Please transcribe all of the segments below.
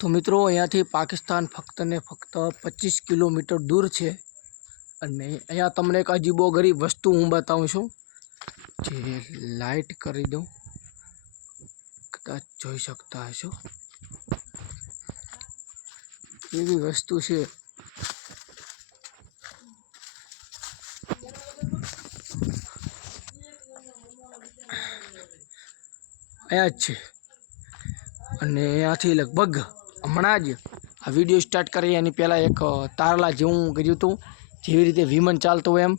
तो मित्रों अहींयाथी पाकिस्तान फक्त ने फक्त 25 किलोमीटर दूर है। अने अहींया तमने एक अजीबोगरीब वस्तु हूँ बताऊँ छूँ। जे लाइट करी दूँ कदाच जोई शकता हशो। एवी वस्तु है अहींया ज छे। अने अहींयाथी लगभग हमणां ज आ विडियो स्टार्ट करी एनी पहला एक तारला जेवुं कर्युं हतुं, जेवी रीते विमान चालतो होय एम।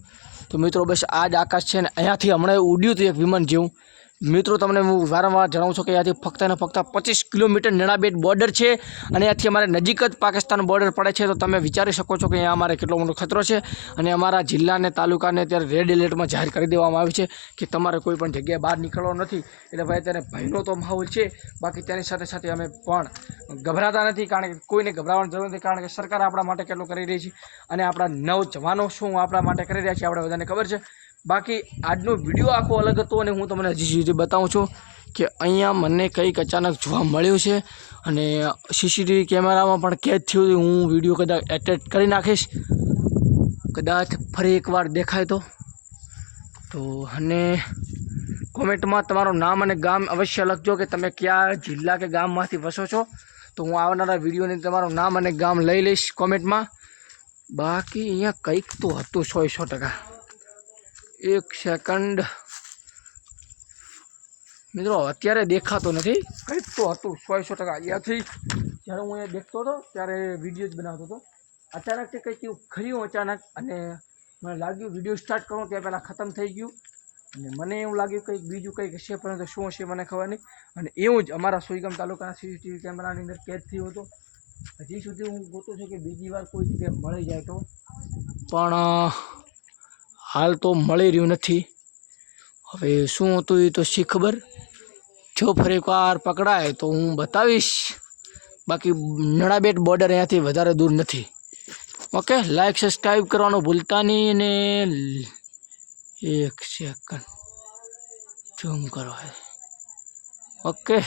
तो मित्रों बस आज आकाश है ने अहींयाथी हमणां उड्युं हतुं एक विमान जेवुं। मित्रों तमने हूँ वारंवार जणावुं छुं कि अहींयाथी फक्त ने फक्त 25 किलोमीटर नेणाबेट बॉर्डर है। अने अहींयाथी अमारे नजीक ज पाकिस्तान बॉर्डर पड़े छे। तो तमे विचारी शको छो कि अहींया अमारे केटलो मोटो खतरो छे। अने अमारा जिल्ला ने तालुका ने अत्यारे रेड एलर्ट में जाहिर करी देवामां आव्युं छे कि तमारे कोई पण जग्याए बहार निकळવાનું નથી। એટલે ભાઈ અત્યારે ભયનો તો માહોલ છે। બાકી તેની સાથે સાથે અમે પણ ગભરાતા નથી, કારણ કે કોઈને ગભરાવાની જરૂર નથી, કારણ કે સરકાર આપણા માટે કેટલું કરી રહી છે અને આપણા નવજવાનો શું આપણા માટે કરી રહ્યા છે આપણે બધાને ખબર છે। બાકી આજનો વિડીયો આખો અલગ હતો અને હું તમને હજી સુધી બતાવું છું કે અહીંયા મને કંઈક અચાનક જોવા મળ્યું છે અને સીસીટીવી કેમેરામાં પણ કેદ થયું। હું વિડીયો કદાચ એટેચ કરી નાખીશ, કદાચ ફરી એકવાર દેખાય તો અને કોમેન્ટમાં તમારું નામ અને ગામ અવશ્ય લખજો કે તમે કયા જિલ્લા કે ગામમાંથી વસો છો। તો હું આવનારા વિડીયોની તમારું નામ અને ગામ લઈ લઈશ કોમેન્ટમાં। બાકી અહીંયા કંઈક તો હતું 100%। એક સેકન્ડ મિત્રો, અત્યારે દેખાતો નથી, કંઈક તો હતું 100%। અહીંયાથી જ્યારે હું અહીંયા દેખતો હતો ત્યારે વિડીયો જ બનાવતો હતો, અચાનક તે કંઈક એવું ખર્યું અચાનક, અને મને લાગ્યું વિડીયો સ્ટાર્ટ કરું ત્યાં પહેલાં ખતમ થઈ ગયું અને મને એવું લાગ્યું કંઈક બીજું કંઈક હશે, પરંતુ શું હશે મને ખબર નહીં। અને એવું જ અમારા સુઈગામ તાલુકાના સીસીટીવી કેમેરાની અંદર કેદ થયું હતું। હજી સુધી હું ગોતું છું કે બીજી વાર કોઈ જગ્યાએ મળી જાય તો, પણ હાલ તો મળી રહ્યું નથી। હવે શું હતું એ તો શી ખબર, જો ફરી એકવાર પકડાય તો હું બતાવીશ। બાકી નડાબેટ બોર્ડર અહીંયાથી વધારે દૂર નથી। ઓકે, લાઈક સબસ્ક્રાઈબ કરવાનું ભૂલતા નહીં। અને એક સેકન્ડ ઝૂમ કરો, ઓકે।